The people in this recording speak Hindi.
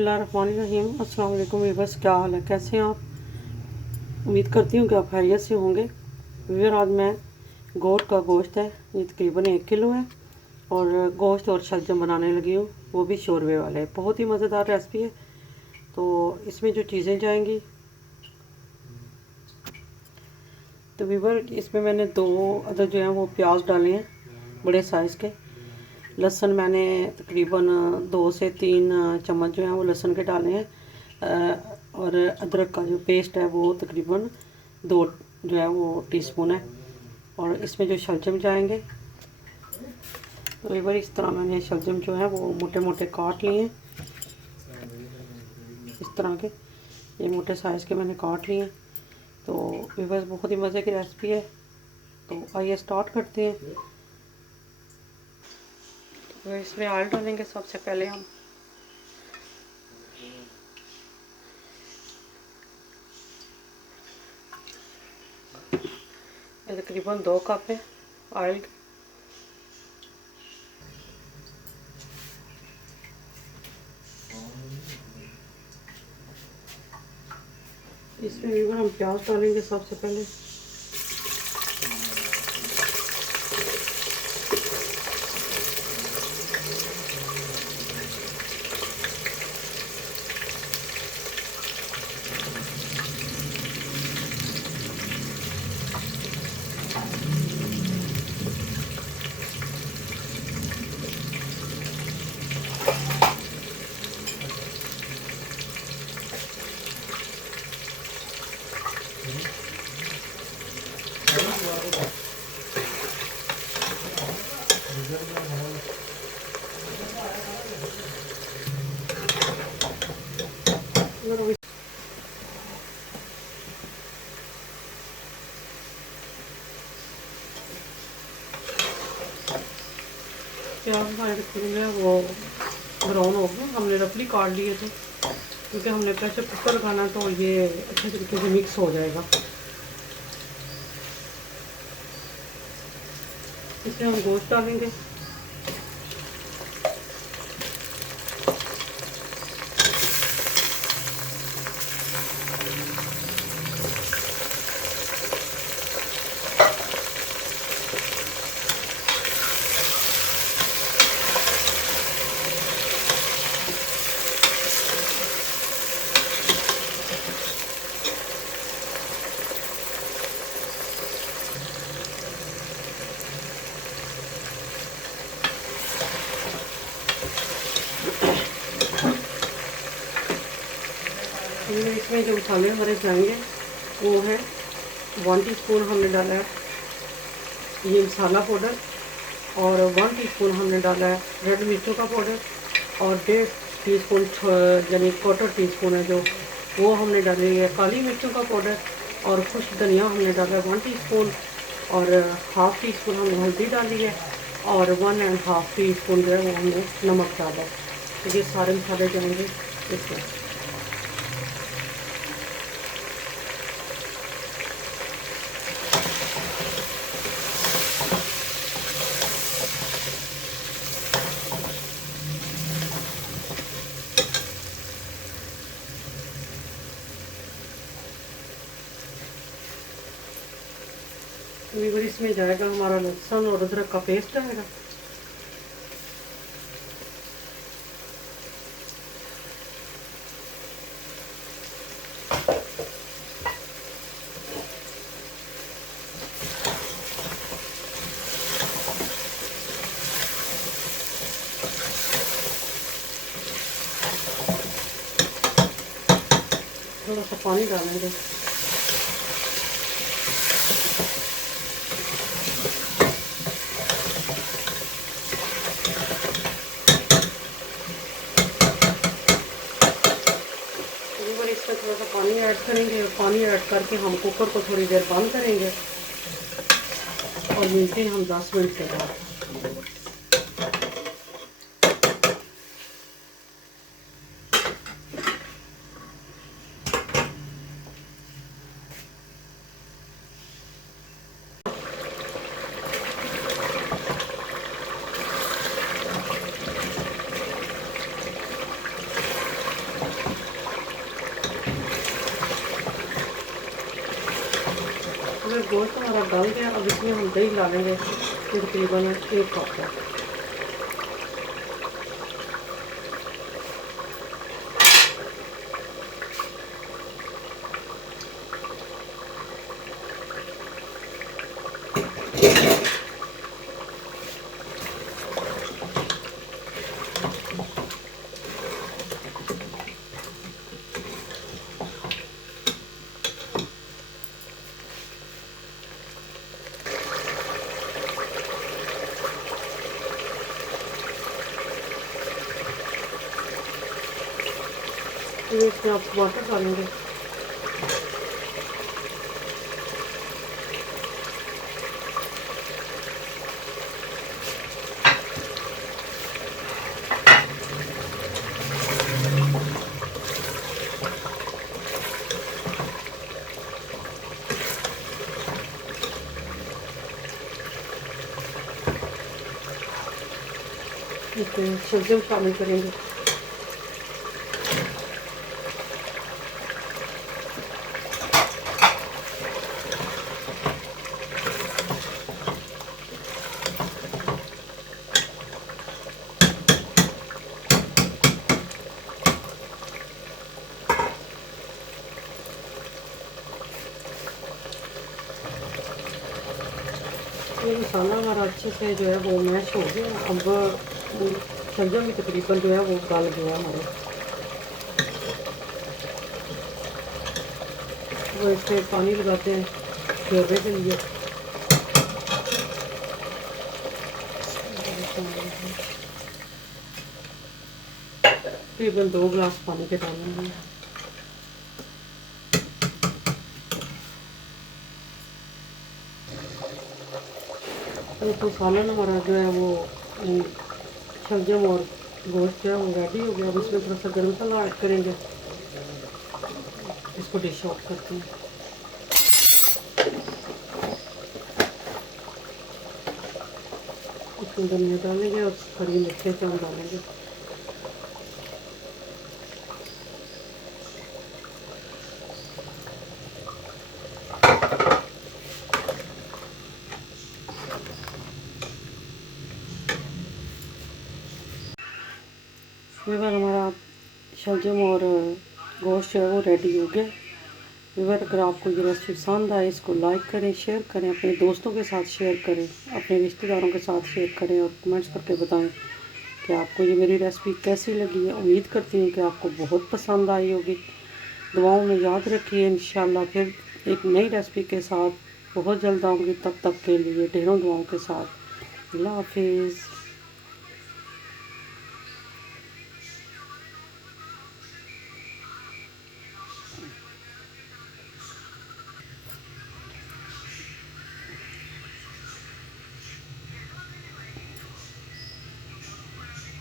बिस्मिल्लाहिर्रहमानिर्रहीम। अस्सलाम वालेकुम वीवर्स, क्या हाल है, कैसे हैं आप? उम्मीद करती हूँ कि आप खैरियत से होंगे। वीवर, आज मैं गोट का गोश्त है, ये तकरीबन 1 किलो है और गोश्त और शलजम बनाने लगी हूँ, वो भी शोरबे वाले। बहुत ही मज़ेदार रेसिपी है। तो इसमें जो चीज़ें जाएंगी, तो वीवर इसमें मैंने 2 अदद जो हैं वो प्याज डाले हैं, बड़े साइज़ के। लहसुन मैंने तकरीबन 2 से 3 चम्मच जो हैं वो लहसुन के डाले हैं। और अदरक का जो पेस्ट है वो तकरीबन 2 जो है वो टीस्पून है। और इसमें जो शलजम जाएंगे, तो एक बार इस तरह मैंने शलजम जो है वो मोटे मोटे काट लिए हैं। इस तरह के ये मोटे साइज़ के मैंने काट लिए हैं। तो ये बस बहुत ही मज़े की रेसिपी है। तो आइए स्टार्ट करते हैं। तो इसमें ऑयल डालेंगे सबसे पहले हम। तकरीबन 2 कप है ऑयल। इसमें भी हम प्याज डालेंगे सबसे पहले। प्याज हमारे तकरीबन है वो ब्राउन हो गए। हमने रफली काट लिए थे क्योंकि हमने प्रेशर कुकर लगाना, तो ये अच्छे तरीके से मिक्स हो जाएगा। इसमें हम गोश्त डालेंगे। इसमें जो मसाले हमारे जाएंगे वो है 1 टीस्पून हमने डाला है ये मसाला पाउडर, और 1 टीस्पून हमने डाला है रेड मिर्चों का पाउडर, और 1.5 टीस्पून यानी 1/4 टीस्पून है जो वो हमने डाली है काली मिर्चों का पाउडर, और खुश्क धनिया हमने डाला है 1 टीस्पून, और 1/2 टीस्पून हमने हल्दी डाली है, और 1.5 टीस्पून जो है वो हमने नमक डाला है। तो ये सारे मसाले जाएंगे इसमें। वीवर इसमें जाएगा हमारा लहसुन और अदरक का पेस्ट जाएगा। थोड़ा सा पानी डालेंगे। इसमें थोड़ा सा पानी ऐड करेंगे, और पानी ऐड करके हम कुकर को थोड़ी देर बंद करेंगे और मिलते हैं हम 10 मिनट के बाद। गोश्त हमारा गल गया। अब इसमें हम दही डालेंगे तकरीबन 1 कप का। इसमें आप टमाटर डालेंगे। इसमें शलजम शामिल करेंगे। ये मसाला हमारा अच्छे से जो है वो मैश हो गया। अब शलजम भी तकरीबन जो है वो गल गया हमारे। वो इसमें पानी लगाते हैं घेरने के लिए। तकरीबन 2 गिलास पानी के डालेंगे। तो सालन हमारा जो है वो शलजम और गोश्त जो है वो रेडी हो गया। अब इसमें थोड़ा सा गर्म मसाला ऐड करेंगे। इसको डिश आउट करते हैं। इसमें धनिया डालेंगे और खड़ी मिर्चें हम डालेंगे। व्यूअर हमारा शलजम और गोश्त जो है वो रेडी हो गया। व्यूअर अगर आपको ये रेसिपी पसंद आए इसको लाइक करें, शेयर करें, अपने दोस्तों के साथ शेयर करें, अपने रिश्तेदारों के साथ शेयर करें और कमेंट्स करके बताएं कि आपको ये मेरी रेसिपी कैसी लगी है। उम्मीद करती हूँ कि आपको बहुत पसंद आई होगी। दुआओं में याद रखिए। इंशाल्लाह फिर एक नई रेसिपी के साथ बहुत जल्द आऊँगी। तब तक के लिए ढेरों दुआओं के साथ अल्लाह हाफिज़।